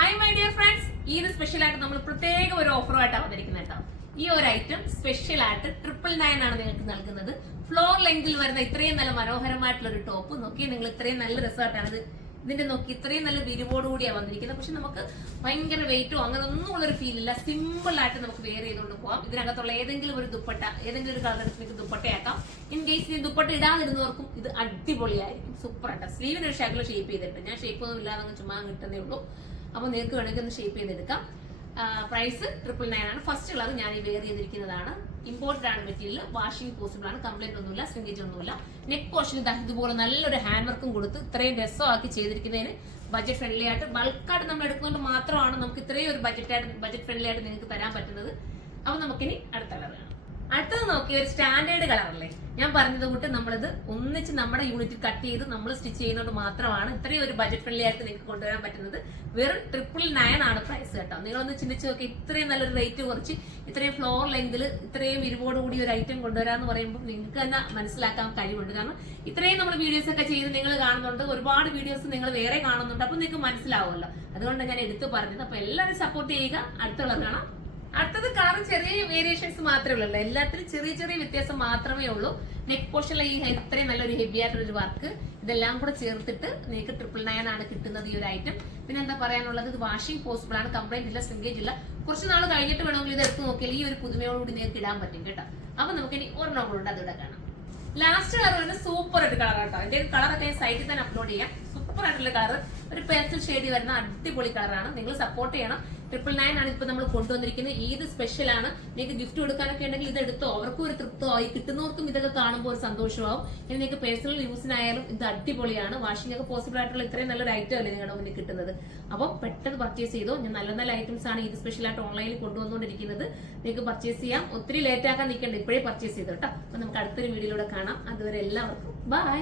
Hi my dear friends, ഈ ഒരു special ആയിട്ട് നമ്മൾ പ്രത്യേക ഒരു ഓഫറുമായിട്ടാണ് വന്നിരിക്കുന്നത് കേട്ടോ. ഈ ഒരു ഐറ്റം സ്പെഷ്യൽ ആയിട്ട് 999 ആണ് നിങ്ങൾക്ക് നൽകുന്നത്. ഫ്ലോർ ലെങ്തിൽ വരുന്ന ഇത്രയും നല്ല മനോഹരമായിട്ടുള്ള ഒരു ടോപ്പ് നോക്കി, നിങ്ങൾ ഇത്രയും നല്ല റിസൾട്ടാണ് ഇതിന്റെ നോക്കി, ഇത്രയും നല്ല വിരിവോടുകൂടിയാണ് വന്നിരിക്കുന്നത്. പക്ഷെ നമുക്ക് ഭയങ്കര വെയിറ്റോ അങ്ങനെ ഒന്നും ഉള്ളൊരു ഫീൽ ഇല്ല. സിമ്പിൾ ആയിട്ട് നമുക്ക് വെയർ ചെയ്തുകൊണ്ട് പോകാം. ഇതിനകത്തുള്ള ഏതെങ്കിലും ഒരു ദുപ്പട്ട, ഏതെങ്കിലും ഒരു കളർ നിങ്ങൾക്ക് ദുപ്പട്ടയാക്കാം. ഇൻ കേസ് ഈ ദുപ്പട്ട ഇടാതിരുന്നവർക്കും ഇത് അടിപൊളിയായിരിക്കും. സൂപ്പർ ആയിട്ട് സ്ലീവിന് ഒരു ഷാക്കിൽ ഷേപ്പ് ചെയ്തിട്ടുണ്ട്. ഞാൻ ഷേപ്പ് ഒന്നും ഇല്ലാതെ ചുമ്മാ കിട്ടുന്നേ ഉള്ളൂ. അപ്പൊ നിങ്ങൾക്ക് വേണമെങ്കിൽ ഒന്ന് ഷേപ്പ് ചെയ്തെടുക്കാം. പ്രൈസ് 999 ആണ്. ഫസ്റ്റ് കളർ ഞാൻ ഈ വെയർ ചെയ്തിരിക്കുന്നതാണ്. ഇമ്പോർട്ടഡ് ആണ് മെറ്റീരിയൽ, വാഷിംഗ് പോസിബിൾ ആണ്, കംപ്ലൈന്റ് ഒന്നുമില്ല, ശ്രിങ്കേജ് ഒന്നുമില്ല. നെക്ക് പോർഷൻ ഇതുപോലെ നല്ലൊരു ഹാൻഡ് വർക്കും കൊടുത്ത് ഇത്രയും രസമാക്കി ചെയ്തിരിക്കുന്നതിന് ബഡ്ജറ്റ് ഫ്രണ്ട്ലി ആയിട്ട് ബൾക്കായിട്ട് നമ്മൾ എടുക്കുന്നതുകൊണ്ട് മാത്രമാണ് നമുക്ക് ഇത്രയും ഒരു ബഡ്ജറ്റ് ഫ്രണ്ട്ലി ആയിട്ട് നിങ്ങൾക്ക് തരാൻ പറ്റുന്നത്. അപ്പൊ നമുക്കിനി അടുത്ത കളർ കാണാം. അടുത്തത് നോക്കി, ഒരു സ്റ്റാൻഡേർഡ് കളറല്ലേ ഞാൻ പറഞ്ഞത് കൊണ്ട് നമ്മളിത് ഒന്നിച്ച് നമ്മുടെ യൂണിറ്റ് കട്ട് ചെയ്ത് നമ്മൾ സ്റ്റിച്ച് ചെയ്യുന്നതുകൊണ്ട് മാത്രമാണ് ഇത്രയും ഒരു ബഡ്ജറ്റ് ഫ്രണ്ട്ലി ആയിട്ട് നിങ്ങൾക്ക് കൊണ്ടുവരാൻ പറ്റുന്നത്. വെറും 999 ആണ് പ്രൈസ് കേട്ടോ. നിങ്ങളൊന്ന് ചിന്തിച്ച് നോക്കി, ഇത്രയും നല്ലൊരു റേറ്റ് കുറച്ച് ഇത്രയും ഫ്ലോർ ലെങ്തിൽ ഇത്രയും വിരിവോടുകൂടി ഒരു ഐറ്റം കൊണ്ടുവരാന്ന് പറയുമ്പോൾ നിങ്ങൾക്ക് തന്നെ മനസ്സിലാക്കാൻ കഴിവുണ്ട്. കാരണം ഇത്രയും നമ്മൾ വീഡിയോസ് ഒക്കെ ചെയ്ത് നിങ്ങൾ കാണുന്നുണ്ട്, ഒരുപാട് വീഡിയോസ് നിങ്ങൾ വേറെ കാണുന്നുണ്ട്. അപ്പൊ നിങ്ങൾക്ക് മനസ്സിലാവുമല്ലോ. അതുകൊണ്ട് ഞാൻ എടുത്തു പറഞ്ഞത്. അപ്പൊ എല്ലാവരും സപ്പോർട്ട് ചെയ്യുക. അടുത്തുള്ള കാണാം. അടുത്തത് കളർ ചെറിയ വേരിയേഷൻസ് മാത്രമേ ഉള്ളൂ, എല്ലാത്തിലും ചെറിയ ചെറിയ വ്യത്യാസം മാത്രമേ ഉള്ളൂ. നെക്ക് പോർഷനിലെ ഈ ഇത്രയും നല്ലൊരു ഹെവി ആയിട്ടൊരു വർക്ക് ഇതെല്ലാം കൂടെ ചേർത്തിട്ട് നിങ്ങൾക്ക് 999 ആണ് കിട്ടുന്നത് ഈ ഒരു ഐറ്റം. പിന്നെ എന്താ പറയാനുള്ളത്, ഇത് വാഷിംഗ് പോസിബിൾ ആണ്, കംപ്ലൈന്റ് ഇല്ല, ശ്രിങ്കേജ് ഇല്ല. കുറച്ച് നാൾ കഴിഞ്ഞിട്ട് വേണമെങ്കിൽ ഇത് എടുത്ത് നോക്കിയാൽ ഈ ഒരു പുതുമയോടുകൂടി നിങ്ങൾക്ക് ഇടാൻ പറ്റും കേട്ടോ. അപ്പൊ നമുക്ക് ഇനി ഒരെണ്ണം കൂടെ അതിവിടെ കാണാം. ലാസ്റ്റ് കളർ തന്നെ സൂപ്പർ ആയിട്ട് കളർ കേട്ടോ. ഇതിന്റെ കളറൊക്കെ സൈറ്റിൽ തന്നെ അപ്ലോഡ് ചെയ്യാം. സൂപ്പർ ആയിട്ടുള്ള കളർ, ഒരു പെൻസിൽ ഷെയ്ഡ് വരുന്ന അടിപൊളി കളറാണ്. നിങ്ങൾ സപ്പോർട്ട് ചെയ്യണം. 999 ആണ് ഇപ്പൊ നമ്മൾ കൊണ്ടുവന്നിരിക്കുന്നത്. ഈദ് സ്പെഷ്യൽ ആണ്. നിങ്ങൾക്ക് ഗിഫ്റ്റ് കൊടുക്കാനൊക്കെ ഉണ്ടെങ്കിൽ ഇത് എടുത്തോ, അവർക്കും ഒരു തൃപ്തമായി, കിട്ടുന്നവർക്കും ഇതൊക്കെ കാണുമ്പോൾ ഒരു സന്തോഷമാവും. ഇനി നിങ്ങൾക്ക് പേഴ്സണൽ യൂസിനായാലും ഇത് അടിപൊളിയാണ്. വാഷിംഗ് ഒക്കെ പോസിബിൾ ആയിട്ടുള്ള ഇത്രയും നല്ലൊരു ഐറ്റം അല്ലേ നിങ്ങളുടെ മുന്നിൽ കിട്ടുന്നത്. അപ്പോൾ പെട്ടെന്ന് പർച്ചേസ് ചെയ്തോ. ഞാൻ നല്ല നല്ല ഐറ്റംസ് ആണ് ഇത് സ്പെഷ്യൽ ആയിട്ട് ഓൺലൈനിൽ കൊണ്ടുവന്നുകൊണ്ടിരിക്കുന്നത്. നിങ്ങൾക്ക് പർച്ചേസ് ചെയ്യാം. ഒത്തിരി ലേറ്റ് ആക്കാൻ നിൽക്കണ്ട, ഇപ്പോഴേ പർച്ചേസ് ചെയ്തോ കേട്ടോ. അപ്പൊ നമുക്ക് അടുത്തൊരു വീഡിയോയിലൂടെ കാണാം. അതുവരെ എല്ലാവർക്കും ബൈ.